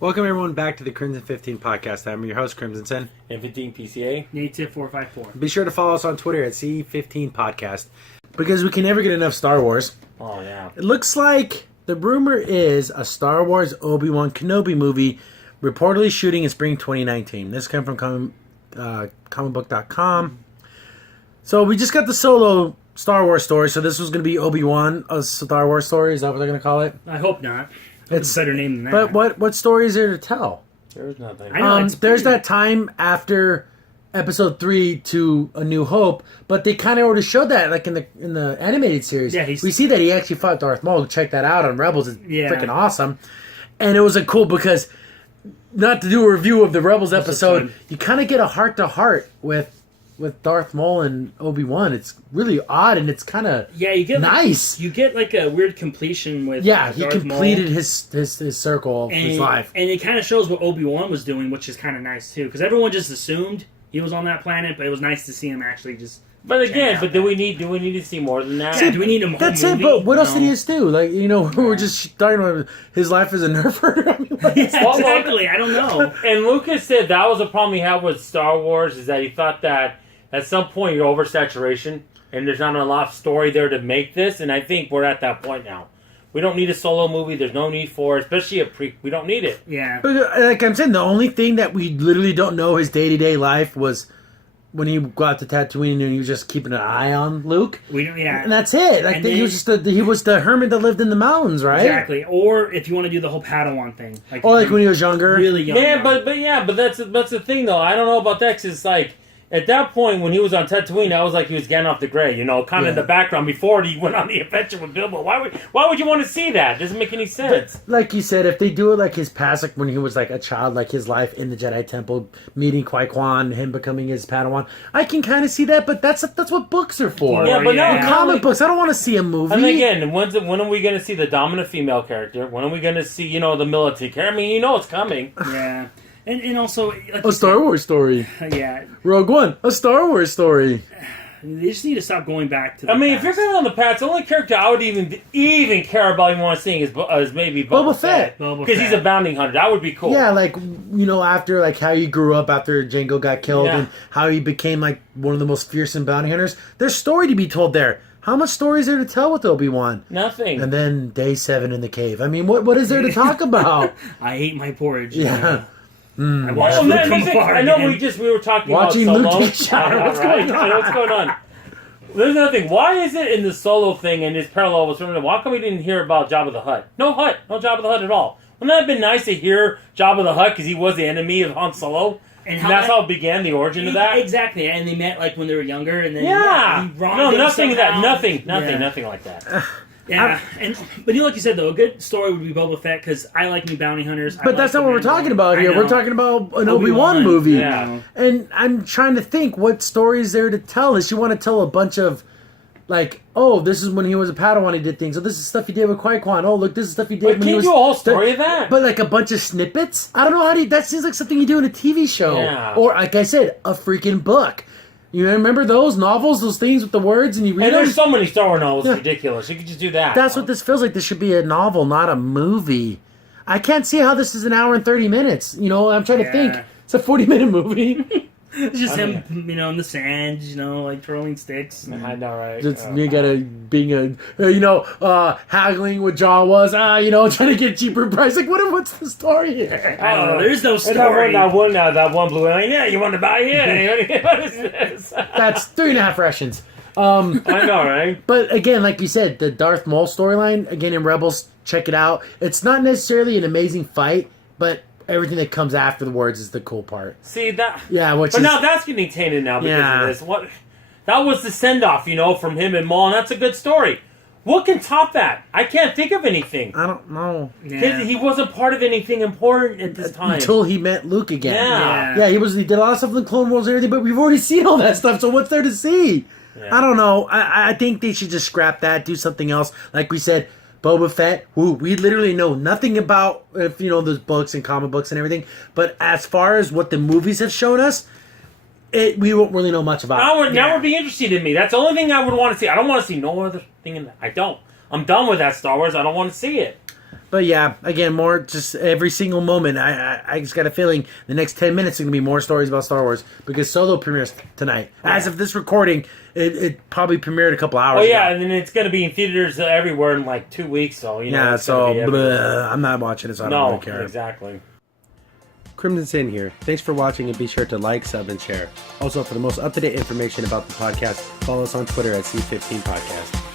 Welcome everyone back to the Crimson 15 podcast. I'm your host, Crimson Sen. And 15 PCA. Native 454. Be sure to follow us on Twitter at C15 Podcast because we can never get enough Star Wars. Oh, yeah. It looks like the rumor is a Star Wars Obi-Wan Kenobi movie reportedly shooting in spring 2019. This came from comicbook.com. So we just got the solo Star Wars story. So this was going to be Obi-Wan, a Star Wars story. Is that what they're going to call it? I hope not. It's a better name than that. But what story is there to tell? There's nothing. I know, There's that time after Episode 3 to A New Hope, but they kind of already showed that, like in the animated series. Yeah, we see that he actually fought Darth Maul. Check that out on Rebels. It's Yeah. freaking awesome. And it was a cool because, not to do a review of the Rebels episode, you kind of get a heart-to-heart with Darth Maul and Obi-Wan. It's really odd, and it's kind of you get nice. You get like a weird completion with he Darth completed Maul. his circle of his life. And it kind of shows what Obi-Wan was doing, which is kind of nice too, because everyone just assumed he was on that planet, but it was nice to see him actually just. But again, do we need to see more than that? Yeah, do we need him? That's it. But what else did he just do? Like, we were just talking about his life as a nerf herder. I mean, Exactly. I don't know. And Lucas said that was a problem he had with Star Wars, is that he thought that at some point you're oversaturation and there's not enough story there to make this. And I think we're at that point now. We don't need a solo movie. There's no need for it, especially a pre. We don't need it. Yeah. But like I'm saying, the only thing that we literally don't know his day-to-day life was when he got to Tatooine and he was just keeping an eye on Luke. We don't. Yeah. And that's it. Like he was the hermit that lived in the mountains, right? Exactly. Or if you want to do the whole Padawan thing, like when he was younger, really young. Yeah, but that's the thing though. I don't know about that 'cause it's like. At that point, when he was on Tatooine, that was like he was getting off the Grey, kind of in the background before he went on the adventure with Bilbo. Why would you want to see that? It doesn't make any sense. But, like you said, if they do it like his past, like when he was like a child, like his life in the Jedi Temple, meeting Qui-Gon, him becoming his Padawan, I can kind of see that. But that's what books are for. Yeah, but no comic books. I don't want to see a movie. And again, when are we going to see the dominant female character? When are we going to see the military character? I mean, it's coming. Yeah. And also, like a Star Wars story. Yeah. Rogue One, a Star Wars story. They just need to stop going back to the past. if you're going on the past, the only character I would even care about even want to see is maybe Boba Fett. Because he's a bounty hunter. That would be cool. Yeah, after like how he grew up after Jango got killed and how he became like one of the most fearsome bounty hunters. There's story to be told there. How much story is there to tell with Obi-Wan? Nothing. And then day 7 in the cave. I mean, what is there to talk about? I ate my porridge. Yeah. I watched Luke come apart. I know we were talking watching about Luke Solo. get shot. What's going on? What's going on? There's another thing. Why is it in the Solo thing and this parallel with why come we didn't hear about Jabba the Hutt? No Jabba the Hutt at all. Wouldn't that have been nice to hear Jabba the Hutt because he was the enemy of Han Solo? And that's how it began, the origin of that? Exactly, and they met like when they were younger, and then nothing like that. Yeah, but like you said though, a good story would be Boba Fett because I like new bounty hunters. But that's not what we're talking about here. We're talking about an Obi-Wan movie. Yeah. And I'm trying to think what story is there to tell. Does she want to tell a bunch of like, oh, this is when he was a Padawan, he did things. Oh, this is stuff he did with Qui-Gon. Oh, look, this is stuff he did when he was... Can you do a whole story of that? But like a bunch of snippets? I don't know how that seems like something you do in a TV show. Yeah. Or, like I said, a freaking book. You remember those novels, those things with the words, and you read them? There's so many Star Wars novels, it's ridiculous. You could just do that. That's what this feels like. This should be a novel, not a movie. I can't see how this is an hour and 30 minutes. I'm trying to think. It's a 40-minute movie. It's just him, in the sand, like twirling sticks. I know, right? Just you gotta haggling with Jawas, trying to get cheaper price. Like, what's the story here? I don't know. There's no story. That one blue alien. Yeah, you want to buy it? What is this? That's 3.5 Russians. I know, right? But again, like you said, the Darth Maul storyline, again in Rebels, check it out. It's not necessarily an amazing fight, but everything that comes afterwards is the cool part. See that? Yeah, now that's getting tainted now because of this. What? That was the send off, from him and Maul, and that's a good story. What can top that? I can't think of anything. I don't know. Because he wasn't part of anything important at this time until he met Luke again. Yeah, he did a lot of stuff in the Clone Wars and everything, but we've already seen all that stuff. So what's there to see? Yeah. I don't know. I think they should just scrap that, do something else. Like we said. Boba Fett, who we literally know nothing about, those books and comic books and everything. But as far as what the movies have shown us, we won't really know much about. Now would be interested in me. That's the only thing I would want to see. I don't want to see no other thing in that. I don't. I'm done with that Star Wars. I don't want to see it. But yeah, again, more just every single moment. I just got a feeling the next 10 minutes are going to be more stories about Star Wars because Solo premieres tonight. As of this recording, it probably premiered a couple hours ago. And then it's going to be in theaters everywhere in like 2 weeks. So, Yeah, so I'm not watching it, so I don't really care. Exactly. Crimson Sin here. Thanks for watching and be sure to like, sub, and share. Also, for the most up-to-date information about the podcast, follow us on Twitter at C15 Podcast.